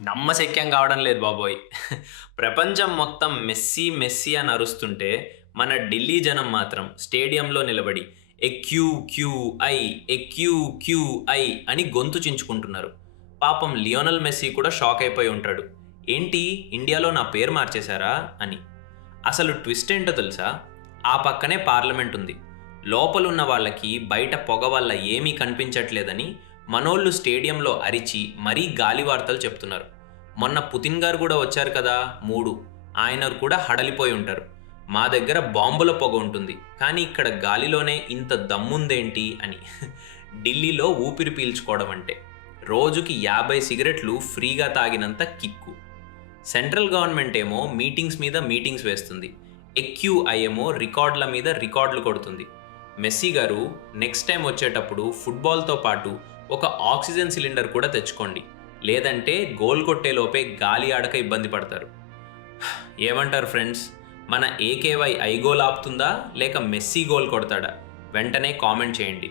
నమ్మశక్యం కావడం లేదు బాబోయ్. ప్రపంచం మొత్తం మెస్సీ మెస్సీ అని అరుస్తుంటే మన ఢిల్లీ జనం మాత్రం స్టేడియంలో నిలబడి ఎక్యూ క్యూ ఎక్యూ క్యూ అని గొంతు చించుకుంటున్నారు. పాపం లియోనల్ మెస్సీ కూడా షాక్ అయిపోయి ఉంటాడు. ఏంటి ఇండియాలో నా పేరు మార్చేశారా అని. అసలు ట్విస్ట్ ఏంటో తెలుసా? ఆ పక్కనే పార్లమెంట్ ఉంది. లోపలున్న వాళ్ళకి బయట పొగ వల్ల ఏమీ కనిపించట్లేదని మనోళ్ళు స్టేడియంలో అరిచి మరీ గాలి వార్తలు చెప్తున్నారు. మొన్న పుతిన్ గారు కూడా వచ్చారు కదా మూడు. ఆయన కూడా హడలిపోయి ఉంటారు. మా దగ్గర బాంబుల పొగ ఉంటుంది. కానీ ఇక్కడ గాలిలోనే ఇంత దమ్ముందేంటి అని. ఢిల్లీలో ఊపిరి పీల్చుకోవడం అంటే. రోజుకి యాభై సిగరెట్లు ఫ్రీగా తాగినంత కిక్కు. సెంట్రల్ గవర్నమెంట్ ఏమో మీటింగ్స్ మీద మీటింగ్స్ వేస్తుంది. ఎక్యూఐఎంఓ రికార్డుల మీద రికార్డులు కొడుతుంది. మెస్సీ గారు నెక్స్ట్ టైం వచ్చేటప్పుడు ఫుట్బాల్తో పాటు ఒక ఆక్సిజన్ సిలిండర్ కూడా తెచ్చుకోండి. లేదంటే గోల్ కొట్టే లోపే గాలి ఆడక ఇబ్బంది పడతారు. ఏమంటారు ఫ్రెండ్స్? మన ఏకేవై ఐ గోల్ ఆపుతుందా లేక మెస్సీ గోల్ కొడతాడా? వెంటనే కామెంట్ చేయండి.